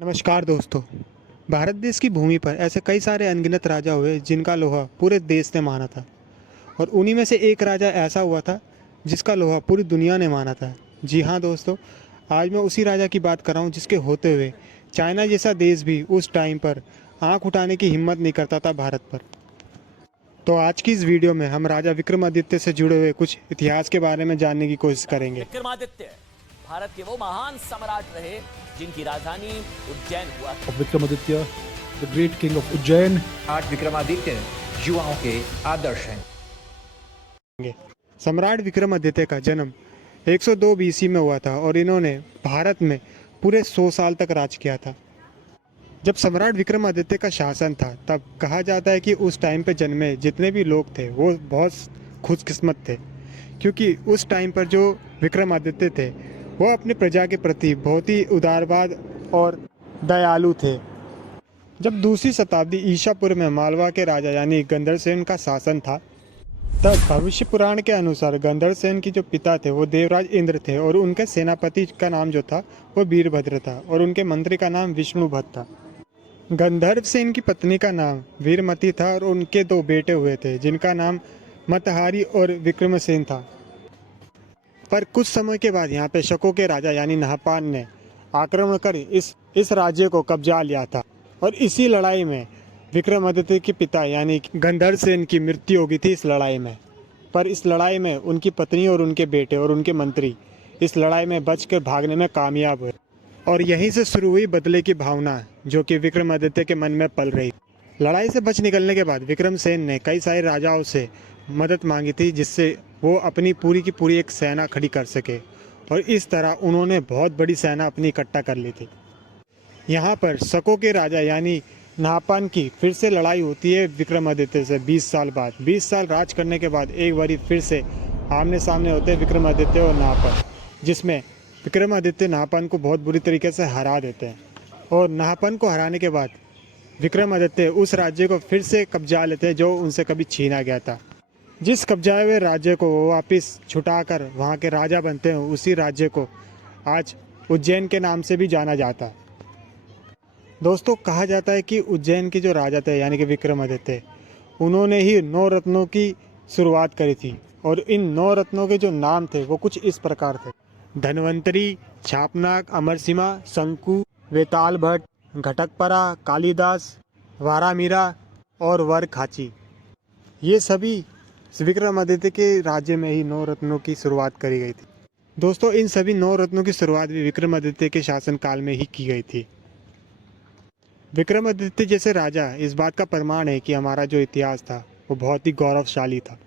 नमस्कार दोस्तों। भारत देश की भूमि पर ऐसे कई सारे अनगिनत राजा हुए जिनका लोहा पूरे देश ने माना था। और उन्हीं में से एक राजा ऐसा हुआ था जिसका लोहा पूरी दुनिया ने माना था। जी हाँ दोस्तों, आज मैं उसी राजा की बात कर रहा हूँ जिसके होते हुए चाइना जैसा देश भी उस टाइम पर आंख उठाने की हिम्मत नहीं करता था भारत पर। तो आज की इस वीडियो में हम राजा विक्रमादित्य से जुड़े हुए कुछ इतिहास के बारे में जानने की कोशिश करेंगे। विक्रमादित्य भारत के वो महान सम्राट रहे जिनकी राजधानी उज्जैन हुआ था। of Vikramaditya, the great king of Ujjain. आज विक्रमादित्य युवाओं के आदर्श हैं। सम्राट विक्रमादित्य का जन्म 102 बीसी में हुआ था और इन्होंने भारत में पूरे 100 साल तक राज किया था। जब सम्राट विक्रमादित्य का शासन था तब कहा जाता है कि उस टाइम पे जन्मे जितने भी लोग थे वो बहुत खुशकिस्मत थे, क्योंकि उस टाइम पर जो विक्रमादित्य थे वो अपने प्रजा के प्रति बहुत ही उदारवाद और दयालु थे। जब दूसरी शताब्दी ईसा पूर्व में मालवा के राजा यानी गंधर्वसेन का शासन था तब भविष्य पुराण के अनुसार गंधर्वसेन के जो पिता थे वो देवराज इंद्र थे और उनके सेनापति का नाम जो था वो वीरभद्र था और उनके मंत्री का नाम विष्णुभद्र था। गंधर्वसेन की पत्नी का नाम वीरमती था और उनके दो बेटे हुए थे जिनका नाम मतहारी और विक्रमसेन था। पर कुछ समय के बाद यहाँ पे शकों के राजा यानी नहपान ने आक्रमण कर इस राज्य को कब्जा लिया था और इसी लड़ाई में विक्रमादित्य के पिता यानी गंधर्वसेन की मृत्यु हो गई थी इस लड़ाई में। पर इस लड़ाई में उनकी पत्नी और उनके बेटे और उनके मंत्री इस लड़ाई में बचकर भागने में कामयाब हुए और यहीं से शुरू हुई बदले की भावना जो कि विक्रमादित्य के मन में पल रही। लड़ाई से बच निकलने के बाद विक्रमसेन ने कई सारे राजाओं से मदद मांगी थी जिससे वो अपनी पूरी की पूरी एक सेना खड़ी कर सके और इस तरह उन्होंने बहुत बड़ी सेना अपनी इकट्ठा कर ली थी। यहाँ पर शकों के राजा यानी नाहपान की फिर से लड़ाई होती है विक्रमादित्य से 20 साल बाद। 20 साल राज करने के बाद एक बारी फिर से आमने सामने होते हैं विक्रमादित्य और नाहपान, जिसमें विक्रमादित्य नाहपान को बहुत बुरी तरीके से हरा देते हैं और नाहपान को हराने के बाद विक्रमादित्य उस राज्य को फिर से कब्जा लेते हैं जो उनसे कभी छीना गया था। जिस कब्जाए हुए राज्य को वो वापस छुटाकर वहाँ के राजा बनते हैं, उसी राज्य को आज उज्जैन के नाम से भी जाना जाता है। दोस्तों, कहा जाता है कि उज्जैन के जो राजा थे यानी कि विक्रमादित्य, उन्होंने ही 9 रत्नों की शुरुआत करी थी और इन 9 रत्नों के जो नाम थे वो कुछ इस प्रकार थे: धन्वंतरी, छापनाक, अमरसिम्हा, शंकु, वेताल भट्ट, घटकपरा, कालिदास, वारामीरा और वरखाची। ये सभी विक्रमादित्य के राज्य में ही 9 रत्नों की शुरुआत करी गई थी। दोस्तों, इन सभी 9 रत्नों की शुरुआत भी विक्रमादित्य के शासनकाल में ही की गई थी। विक्रमादित्य जैसे राजा इस बात का प्रमाण है कि हमारा जो इतिहास था वो बहुत ही गौरवशाली था।